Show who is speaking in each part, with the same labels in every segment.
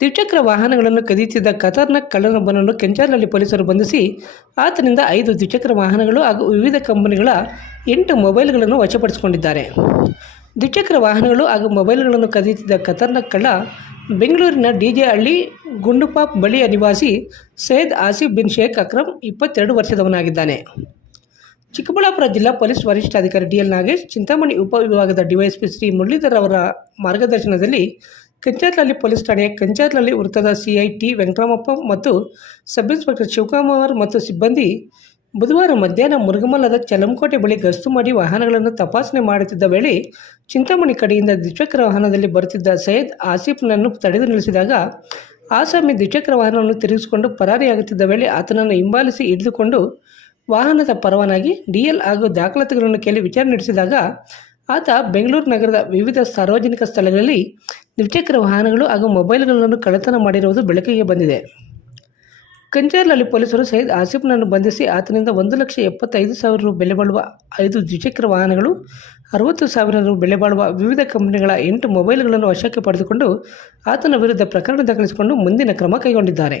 Speaker 1: ದ್ವಿಚಕ್ರ ವಾಹನಗಳನ್ನು ಕದಿಯುತ್ತಿದ್ದ ಕತಾರ್ನ ಕಳ್ಳನೊಬ್ಬನನ್ನು ಕೆಂಚಾರ್ನಲ್ಲಿ ಪೊಲೀಸರು ಬಂಧಿಸಿ, ಆತನಿಂದ ಐದು ದ್ವಿಚಕ್ರ ವಾಹನಗಳು ಹಾಗೂ ವಿವಿಧ ಕಂಪನಿಗಳ ಎಂಟು ಮೊಬೈಲ್ಗಳನ್ನು ವಶಪಡಿಸಿಕೊಂಡಿದ್ದಾರೆ. ದ್ವಿಚಕ್ರ ವಾಹನಗಳು ಹಾಗೂ ಮೊಬೈಲ್ಗಳನ್ನು ಕದಿಯುತ್ತಿದ್ದ ಕತಾರ್ನ ಕಳ್ಳ ಬೆಂಗಳೂರಿನ ಡಿಜೆ ಹಳ್ಳಿ, ಗುಂಡುಪಾಪ್ ಬಳಿಯ ನಿವಾಸಿ ಸೈಯದ್ ಆಸಿಫ್ ಬಿನ್ ಶೇಖ್ ಅಕ್ರಮ್ ಇಪ್ಪತ್ತೆರಡು ವರ್ಷದವನಾಗಿದ್ದಾನೆ. ಚಿಕ್ಕಬಳ್ಳಾಪುರ ಜಿಲ್ಲಾ ಪೊಲೀಸ್ ವರಿಷ್ಠಾಧಿಕಾರಿ ಡಿಎಲ್ ನಾಗೇಶ್, ಚಿಂತಾಮಣಿ ಉಪವಿಭಾಗದ ಡಿವೈಎಸ್ಪಿ ಶ್ರೀ ಮುರಳೀಧರ್ ಅವರ ಮಾರ್ಗದರ್ಶನದಲ್ಲಿ ಕಂಚಾರ್ಲಹಳ್ಳಿ ಪೊಲೀಸ್ ಠಾಣೆಯ ಕಂಚಾತ್ಲಹಳ್ಳಿ ವೃತ್ತದ ಸಿಐ ಟಿ ವೆಂಕಟರಾಮಪ್ಪ ಮತ್ತು ಸಬ್ ಇನ್ಸ್ಪೆಕ್ಟರ್ ಶಿವಕುಮಾರ್ ಮತ್ತು ಸಿಬ್ಬಂದಿ ಬುಧವಾರ ಮಧ್ಯಾಹ್ನ ಮುರುಗಮಲ್ಲದ ಚಲಂಕೋಟೆ ಬಳಿ ಗಸ್ತು ಮಾಡಿ ವಾಹನಗಳನ್ನು ತಪಾಸಣೆ ಮಾಡುತ್ತಿದ್ದ ವೇಳೆ ಚಿಂತಾಮಣಿ ಕಡೆಯಿಂದ ದ್ವಿಚಕ್ರ ವಾಹನದಲ್ಲಿ ಬರುತ್ತಿದ್ದ ಸೈಯದ್ ಆಸಿಫ್ನನ್ನು ತಡೆದು ನಿಲ್ಲಿಸಿದಾಗ ಆಸಾಮಿ ದ್ವಿಚಕ್ರ ವಾಹನವನ್ನು ತಿರುಗಿಸಿಕೊಂಡು ಪರಾರಿಯಾಗುತ್ತಿದ್ದ ವೇಳೆ ಆತನನ್ನು ಹಿಂಬಾಲಿಸಿ ಹಿಡಿದುಕೊಂಡು ವಾಹನದ ಪರವಾನಗಿ ಡಿಎಲ್ ಹಾಗೂ ದಾಖಲಾತಿಗಳನ್ನು ಕೇಳಿ ವಿಚಾರಣೆ ನಡೆಸಿದಾಗ ಆತ ಬೆಂಗಳೂರು ನಗರದ ವಿವಿಧ ಸಾರ್ವಜನಿಕ ಸ್ಥಳಗಳಲ್ಲಿ ದ್ವಿಚಕ್ರ ವಾಹನಗಳು ಹಾಗೂ ಮೊಬೈಲ್ಗಳನ್ನು ಕಳ್ಳತನ ಮಾಡಿರುವುದು ಬೆಳಕಿಗೆ ಬಂದಿದೆ. ಕಂಚಾರ್ನಲ್ಲಿ ಪೊಲೀಸರು ಸೈಯದ್ ಆಸಿಫ್ನನ್ನು ಬಂಧಿಸಿ ಆತನಿಂದ ಒಂದು ಲಕ್ಷ ಎಪ್ಪತ್ತೈದು ಸಾವಿರ ರು ಬೆಲೆ ಬಾಳುವ ಐದು ದ್ವಿಚಕ್ರ ವಾಹನಗಳು, ಅರವತ್ತು ಸಾವಿರ ರು ಬೆಲೆ ಬಾಳುವ ವಿವಿಧ ಕಂಪನಿಗಳ ಎಂಟು ಮೊಬೈಲ್ಗಳನ್ನು ವಶಕ್ಕೆ ಪಡೆದುಕೊಂಡು ಆತನ ವಿರುದ್ಧ ಪ್ರಕರಣ ದಾಖಲಿಸಿಕೊಂಡು ಮುಂದಿನ ಕ್ರಮ ಕೈಗೊಂಡಿದ್ದಾರೆ.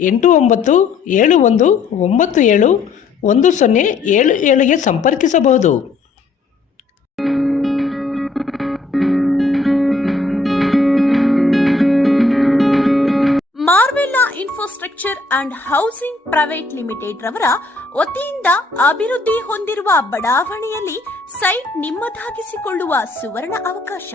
Speaker 1: ಎಂಟು ಒಂಬತ್ತು, ಏಳು ಒಂದು, ಒಂಬತ್ತು ಏಳು, ಒಂದು ಸೊನ್ನೆ, ಏಳು ಏಳಿಗೆ ಸಂಪರ್ಕಿಸಬಹುದು.
Speaker 2: Marvella infrastructure and housing private limited ರವರ ವತಿಯಿಂದ ಅಭಿವೃದ್ಧಿ ಹೊಂದಿರುವ ಬಡಾವಣೆಯಲ್ಲಿ ಸೈಟ್ ನಿಮ್ಮದಾಗಿಸಿಕೊಳ್ಳುವ ಸುವರ್ಣ ಅವಕಾಶ.